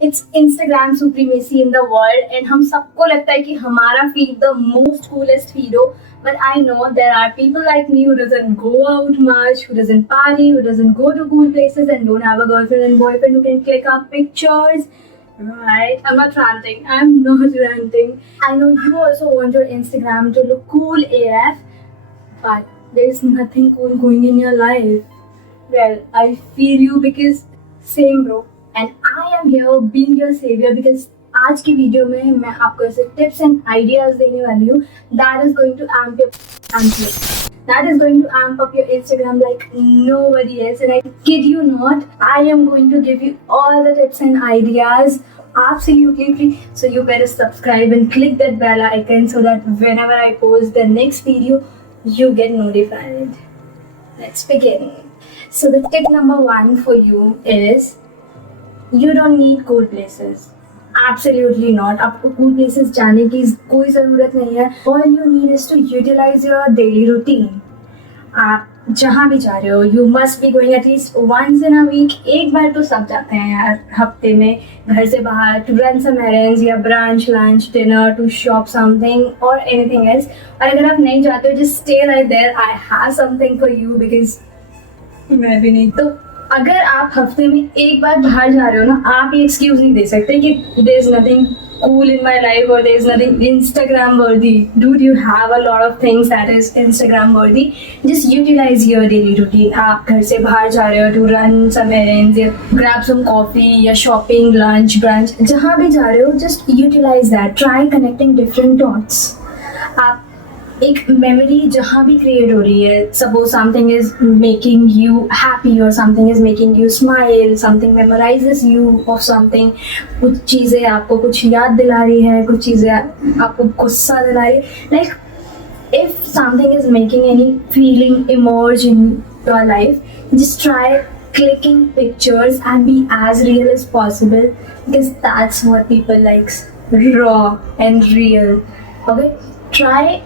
It's Instagram supremacy in the world and हम सबको लगता है कि हमारा feed the most coolest hero. But I know there are people like me who doesn't go out much, who doesn't party, who doesn't go to cool places and don't have a girlfriend and boyfriend who can click up pictures. Right? I'm not ranting. I'm not ranting. I know you also want your Instagram to look cool AF, but there's nothing cool going in your life. Well, I feel you because same bro. And I am here being your savior because आज की video में मैं आपको ऐसे tips and ideas देने वाली हूँ that is going to amp up your Instagram like nobody else. And I kid you not, I am going to give you all the tips and ideas absolutely free. So you better subscribe and click that bell icon so that whenever I post the next video, you get notified. Let's begin. So the tip number 1 for you is you don't need cool places. Absolutely not. आपको cool places जाने की कोई ज़रूरत नहीं है. All you need is to utilize your daily routine. आप जहाँ भी जा रहे हो, you must be going at least once in a week. एक बार तो सब जाते हैं यार हफ्ते में घर से बाहर to run some errands या brunch, lunch, dinner, to shop something or anything else. और अगर आप नहीं जाते हो, just stay right there. I have something for you because मैं भी नहीं. तो अगर आप हफ्ते में एक बार बाहर जा रहे हो ना, आप ये एक्सक्यूज नहीं दे सकते कि there is nothing cool in my life or there is nothing Instagram worthy. Dude, you have a lot of things that is Instagram worthy. Just utilize your daily routine. आप घर से बाहर जा रहे हो to run some errands या grab some coffee या shopping, lunch, brunch, जहाँ भी जा रहे हो, just utilize that. Try connecting different dots. आप एक मेमोरी जहाँ भी क्रिएट हो रही है, suppose something is making you happy और something is making you smile, something memorises you of something, कुछ चीज़ें आपको कुछ याद दिला रही है, कुछ चीज़ें आपको गुस्सा दिला रही है. Like if something is making any feeling emerge in your life, just try clicking pictures and be as real as possible because that's what people likes, raw and real. Okay, try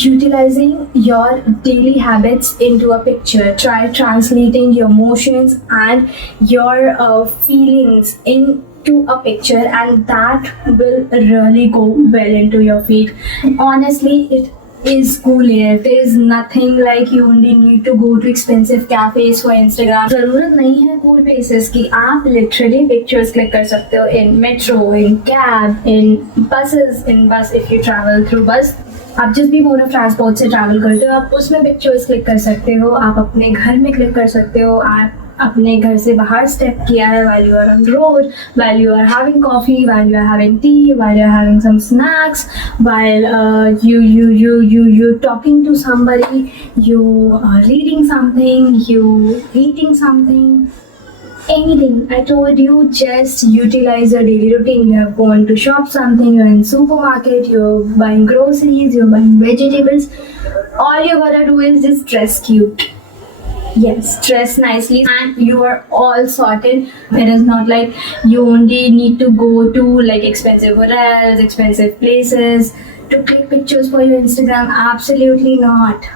utilizing your daily habits into a picture. Try translating your emotions and your feelings into a picture, and that will really go well into your feed. Honestly, it is cool here. There is nothing like you only need to go to expensive cafes for Instagram. जरूरत नहीं है cool places की. आप literally pictures click कर सकते हो in metro, in cab, in buses, in bus if you travel through bus. आप जिस भी मोड ऑफ ट्रांसपोर्ट से ट्रैवल करते हो, आप उसमें पिक्चर्स क्लिक कर सकते हो. आप अपने घर में क्लिक कर सकते हो. आप अपने घर से बाहर स्टेप किया है while you are on road, while you are having coffee, while you are having tea, while you are having some snacks, while you talking to somebody, you are reading something, you eating something. Anything. I told you, just utilize your daily routine. You have gone to shop something, you're in supermarket, you're buying groceries, you're buying vegetables. All you gotta do is just dress cute. Yes, dress nicely and you are all sorted. It is not like you only need to go to like expensive hotels, expensive places to click pictures for your Instagram. Absolutely not.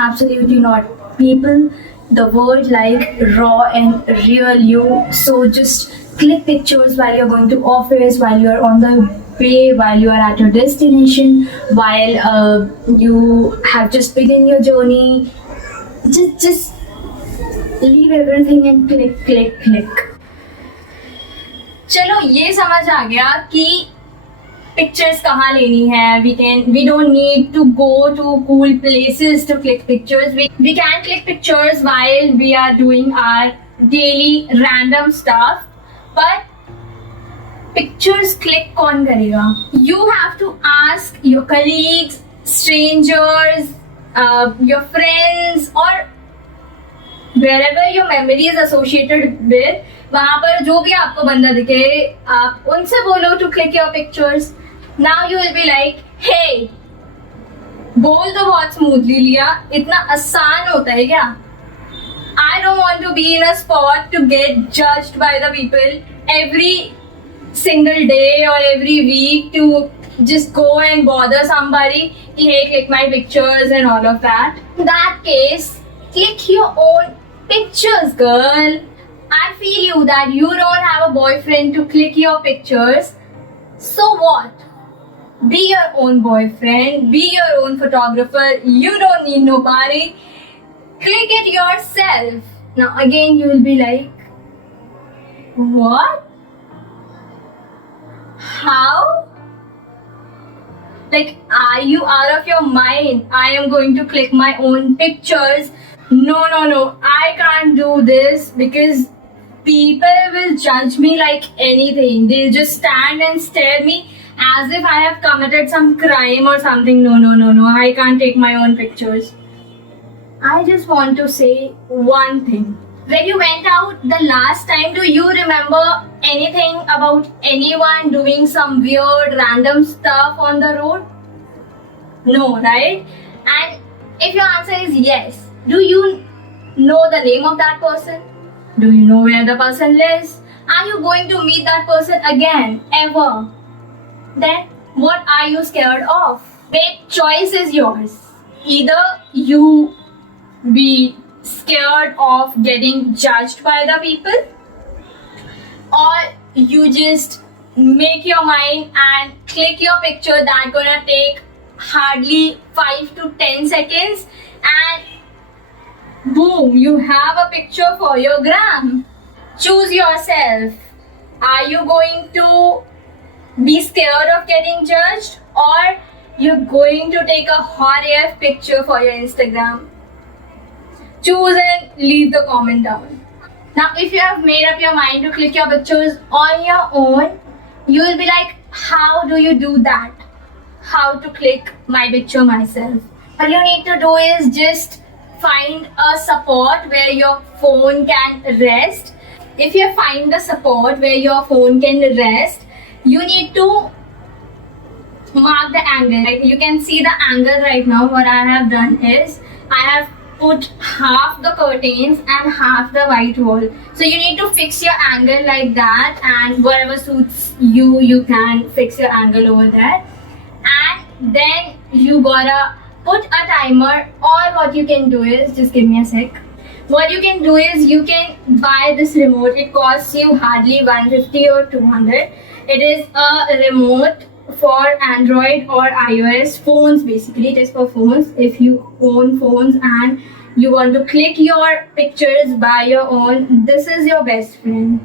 Absolutely not. People, the world like raw and real you. So just click pictures while you're going to office, while you're on the way, while you are at your destination, while you have just begun your journey. Just leave everything and click. चलो ये समझ आ गया कि pictures कहाँ लेनी है. We don't need to go to cool places to click pictures. We can click pictures while we are doing our daily random stuff. But pictures click कौन करेगा? You have to ask your colleagues, strangers, your friends or wherever your memory is associated with. वहाँ पर जो भी आपको बंदा दिखे, आप उनसे बोलो to click your pictures. Now you will be like, hey, बोल तो बहुत स्मूथली लिया, इतना आसान होता है क्या? I don't want to be in a spot to get judged by the people every single day or every week to just go and bother somebody, hey, click my pictures and all of that. In that case, click your own pictures, girl. I feel you that you don't have a boyfriend to click your pictures. So what? Be your own boyfriend, be your own photographer. You don't need nobody. Click it yourself. Now again you will be like, what? How? Like, are you out of your mind? I am going to click my own pictures. No, I can't do this because people will judge me like anything. They'll just stand and stare me as if I have committed some crime or something. No, I can't take my own pictures. I just want to say one thing. When you went out the last time, do you remember anything about anyone doing some weird random stuff on the road? No, right? And if your answer is yes, do you know the name of that person? Do you know where the person lives? Are you going to meet that person again, ever? Then what are you scared of? The choice is yours. Either you be scared of getting judged by the people, or you just make your mind and click your picture that's gonna take hardly 5 to 10 seconds and boom, you have a picture for your gram. Choose yourself. Are you going to be scared of getting judged, or you're going to take a hot AF picture for your Instagram? Choose and leave the comment down. Now, if you have made up your mind to click your pictures on your own, you will be like, how do you do that? How to click my picture myself? All you need to do is just find a support where your phone can rest. If you find the support where your phone can rest, you need to mark the angle. Like, you can see the angle right now. What I have done is I have put half the curtains and half the white wall. So you need to fix your angle like that, and whatever suits you, you can fix your angle over there. And then you gotta put a timer, or what you can do is, just give me a sec. What you can do is you can buy this remote. It costs you hardly 150 or 200. It is a remote for Android or iOS phones. Basically, it is for phones. If you own phones and you want to click your pictures by your own, this is your best friend.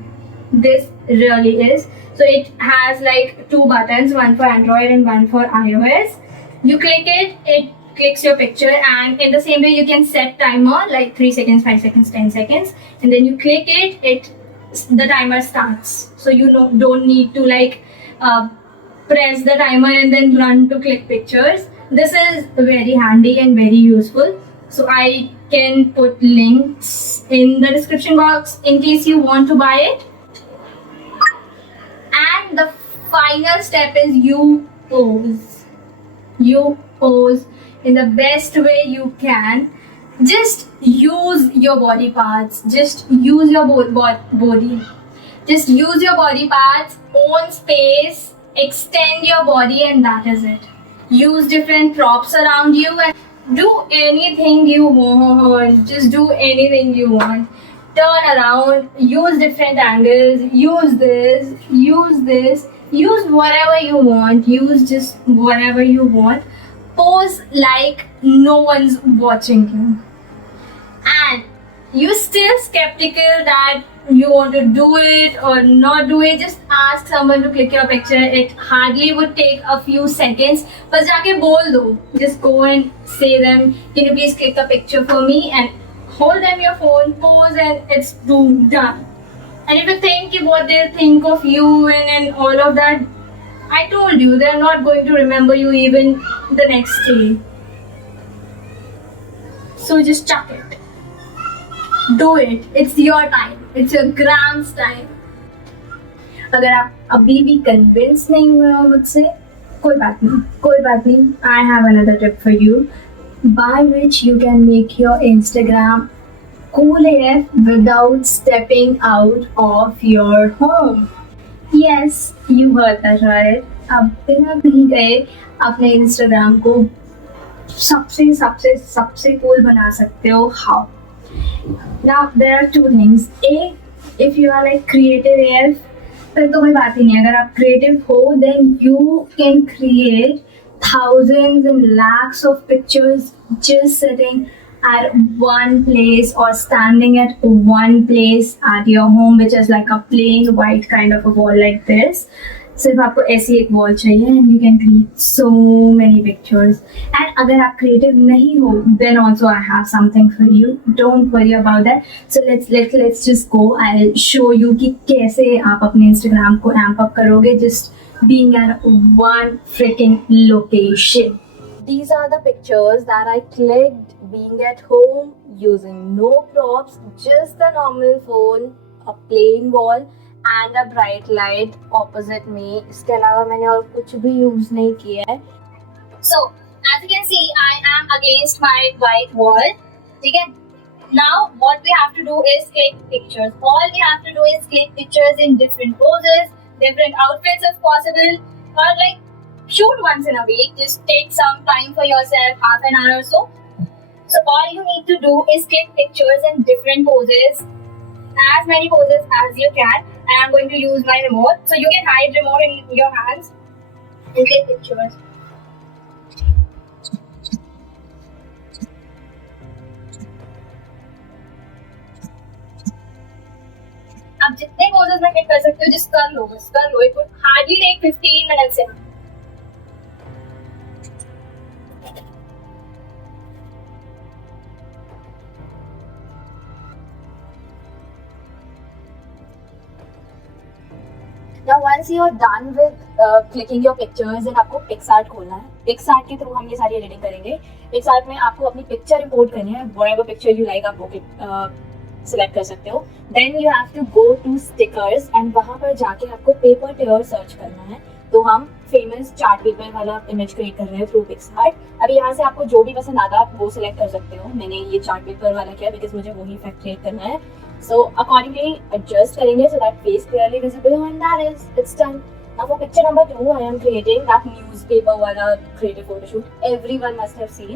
This really is. So it has like 2 buttons, one for Android and one for iOS. You click it, it clicks your picture, and in the same way you can set timer like 3 seconds, 5 seconds, 10 seconds, and then you click it, the timer starts. So you don't need to like press the timer and then run to click pictures. This is very handy and very useful. So I can put links in the description box in case you want to buy it. And the final step is you pose. You pose in the best way you can. Just use your body parts. Just use your body. Just use your body parts, own space, extend your body, and that is it. Use different props around you and do anything you want. Just do anything you want. Turn around, use different angles, use this, use whatever you want, use just whatever you want. Pose like no one's watching you. And you're still skeptical that you want to do it or not do it, just ask someone to click your picture. It hardly would take a few seconds. But jaake bol do. Just go and say them, can you please click a picture for me, and hold them your phone, pose, and it's boom, done. And if you think what they'll think of you and all of that, I told you, they're not going to remember you even the next day. So just chuck it. Do it. It's your time. It's your grams time. अगर आप अभी भी convince नहीं हुए हो मुझसे, कोई बात नहीं. I have another tip for you, by which you can make your Instagram cool AF without stepping out of your home. Yes, you heard that right. आप बिना कहीं गए अपने Instagram को सबसे cool बना सकते हो. How? Now there are 2 things. A, if you are like creative AF, फिर तो कोई बात ही नहीं। अगर आप क्रिएटिव हो, then you can create thousands and lakhs of pictures just sitting at one place or standing at one place at your home, which is like a plain white kind of a wall like this. सिर्फ आपको ऐसी एक wall चाहिए and you can create so many pictures. And अगर आप creative नहीं हो, then also I have something for you. Don't worry about that. So let's just go. I'll show you कि कैसे आप अपने Instagram को amp up करोगे just being at one freaking location. These are the pictures that I clicked being at home using no props, just a normal phone, a plain wall and a bright light opposite me. इसके अलावा मैंने और कुछ भी use नहीं किया है. So as you can see, I am against my white wall. ठीक है? Now what we have to do is click pictures. All we have to do is click pictures in different poses, different outfits if possible, or like shoot once in a week. Just take some time for yourself, half an hour or so. So all you need to do is click pictures in different poses, as many poses as you can. And I'm going to use my remote, so you can hide remote in your hands and take pictures. आप जितने poses में click कर सकते हो, just कर लो, बस कर लो. It would hardly take 15 minutes. Now once you are done with clicking your pictures, then आपको पिक्सार्ट खोलना है. पिक्सार्ट के थ्रू हम ये सारी एडिटिंग करेंगे. पिक्सार्ट में आपको अपनी पिक्चर इंपोर्ट करनी है. whatever picture you like आप वो सिलेक्ट कर सकते हो. Then you have to go to stickers and वहाँ पर जाके आपको पेपर टेयर सर्च करना है. तो हम फेमस चार्ट पेपर वाला इमेज क्रिएट कर रहे हैं थ्रू पिक्सार्ट. अभी यहाँ से आपको जो भी पसंद आता है आप वो सिलेक्ट कर सकते हो. मैंने ये चार्ट पेपर वाला किया बिकॉज मुझे वही इफेक्ट क्रिएट करना है. So accordingly adjust करेंगे so that face clearly visible, and that is it's done. Now for picture number 2, I am creating that newspaper वाला creative photoshoot. Everyone must have seen.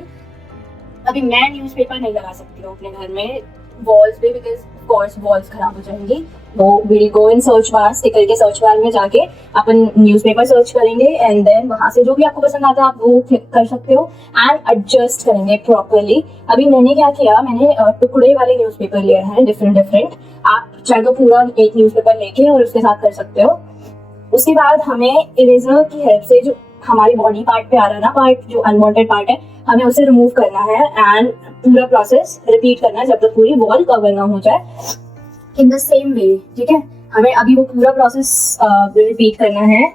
अभी मैं newspaper नहीं लगा सकती हूँ अपने घर में वॉल्स पे बिकॉज ऑफ कोर्स वॉल्स खराब हो जाएंगी. वो will go in search bar, sticker के सर्च बार में जाके अपन न्यूज़पेपर सर्च करेंगे एंड देन वहाँ से जो भी आपको पसंद आता है आप वो क्लिक कर सकते हो एंड एडजस्ट करेंगे प्रॉपरली. अभी मैंने क्या किया, मैंने टुकड़े वाले न्यूज़पेपर लिए हैं डिफरेंट. आप चाहे तो पूरा एक न्यूज़पेपर लेके और उसके साथ कर सकते हो. उसके बाद हमें इरेजर की हेल्प से जो हमारी बॉडी पार्ट पे आ रहा है ना पार्ट, जो अनवांटेड पार्ट है, हमें उसे रिमूव करना है एंड पूरा प्रोसेस रिपीट करना है जब तक पूरी वॉल कवर ना हो जाए. इन द सेम वे, ठीक है, हमें अभी वो पूरा प्रोसेस रिपीट करना है.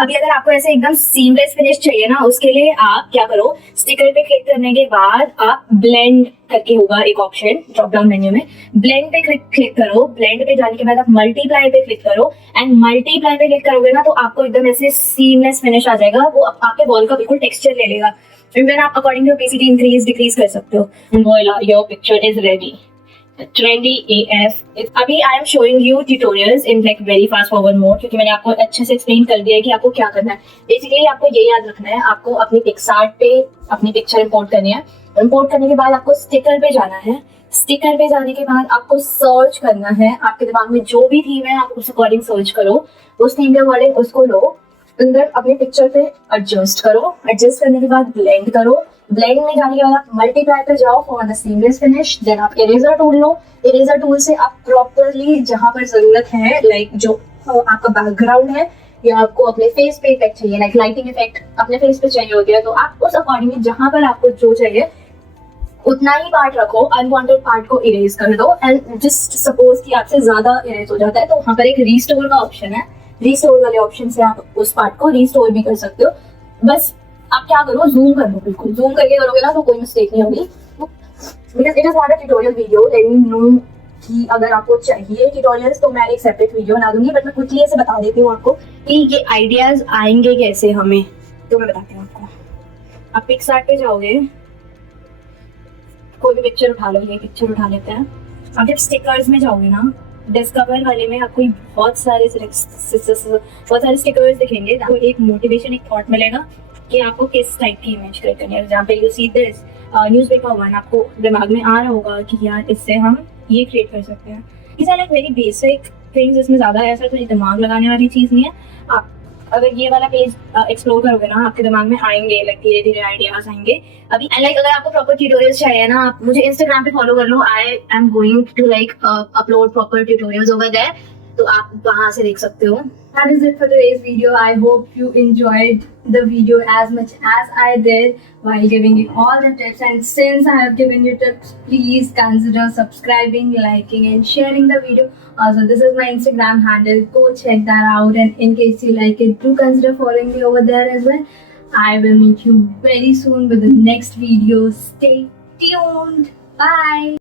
अभी अगर आपको ऐसे एकदम सीमलेस फिनिश चाहिए ना, उसके लिए आप क्या करो, स्टिकर पे क्लिक करने के बाद आप ब्लेंड करके होगा एक ऑप्शन ड्रॉप डाउन मेन्यू में, ब्लेंड पे क्लिक करो. ब्लेंड पे जाने के बाद आप मल्टीप्लाई पे क्लिक करो एंड मल्टीप्लाई पे क्लिक करोगे ना तो आपको एकदम ऐसे सीमलेस फिनिश आ जाएगा. वो आपके वॉल का बिल्कुल टेक्सचर ले लेगा. फिर देन आप according to opacity increase decrease कर सकते हो. Voila, your picture is ready. Trendy AF. अभी I am showing you tutorials in like very fast forward mode क्योंकि मैंने आपको अच्छे से एक्सप्लेन कर दिया है कि आपको क्या करना है. बेसिकली आपको ये याद रखना है, आपको अपनी पिक्सार्ट पे अपनी पिक्चर इंपोर्ट करनी है. इंपोर्ट करने के बाद आपको स्टिकर पे जाना है. स्टिकर पे जाने के बाद आपको सर्च करना है. आपके दिमाग में जो भी थीम है आप उस अकॉर्डिंग सर्च करो. उस थीम के अकॉर्डिंग उसको लो, अंदर अपने पिक्चर पे एडजस्ट करो. एडजस्ट करने के बाद ब्लेंड करो. ब्लेंड में जाने के बाद आप मल्टीप्लाई पे जाओ for the seamless finish. Then आप इरेजर टूल लो. इरेजर टूल से आप प्रॉपरली जहां पर जरूरत है, लाइक जो आपका बैकग्राउंड है या आपको अपने फेस पे इफेक्ट चाहिए, लाइक लाइटिंग इफेक्ट अपने फेस पे चाहिए होती है, तो आप उस अकॉर्डिंगली जहां पर आपको जो चाहिए उतना ही पार्ट रखो. अनवांटेड पार्ट को इरेज कर दो एंड जस्ट सपोज कि आपसे ज्यादा इरेज हो जाता है तो वहां पर एक रीस्टोर का ऑप्शन है. रीस्टोर वाले ऑप्शन से आप उस पार्ट को रीस्टोर भी कर सकते हो. बस आप क्या करो, जूम कर लो. बिल्कुल जूम करके करोगे ना तो कोई मिस्टेक नहीं होगी. Because it is not a tutorial video. Let me know कि अगर आपको चाहिए ट्यूटोरियल्स तो मैं एक सेपरेट वीडियो बना दूंगी, बट मैं क्विकली ऐसे बता देती हूँ आपको कि ये आइडियाज आएंगे कैसे हमें. तो मैं बताती हूँ आपको. आप पिक्सार्ट पे जाओगे, कोई भी पिक्चर उठा लो. ये पिक्चर उठा लेते हैं. आप जब स्टिकर्स में जाओगे ना, डिस्कवर वाले में आपको बहुत सारे स्टिकर्स दिखेंगे. आपको एक मोटिवेशन, एक थॉट मिलेगा कि आपको किस टाइप की इमेज क्रिएट करनी है. जहाँ पे you see this newspaper one, आपको दिमाग में आ रहा होगा कि यार इससे हम ये क्रिएट कर सकते हैं. These are like very basic things. इसमें ज़्यादा ऐसा कोई दिमाग लगाने वाली चीज़ नहीं है. आप अगर ये वाला पेज एक्सप्लोर करोगे ना, आपके दिमाग में आएंगे, लाइक धीरे धीरे आइडियाज आएंगे अभी. एंड लाइक अगर आपको प्रॉपर ट्यूटोरियल्स चाहिए ना, आप मुझे इंस्टाग्राम पे फॉलो कर लो. I am going to like upload proper tutorials over there, तो आप वहां से देख सकते हो. That is it for today's video. I hope you enjoyed the video as much as I did while giving you all the tips. And since I have given you tips, please consider subscribing, liking and sharing the video. Also, this is my Instagram handle. Go check that out. And in case you like it, do consider following me over there as well. I will meet you very soon with the next video. Stay tuned. Bye.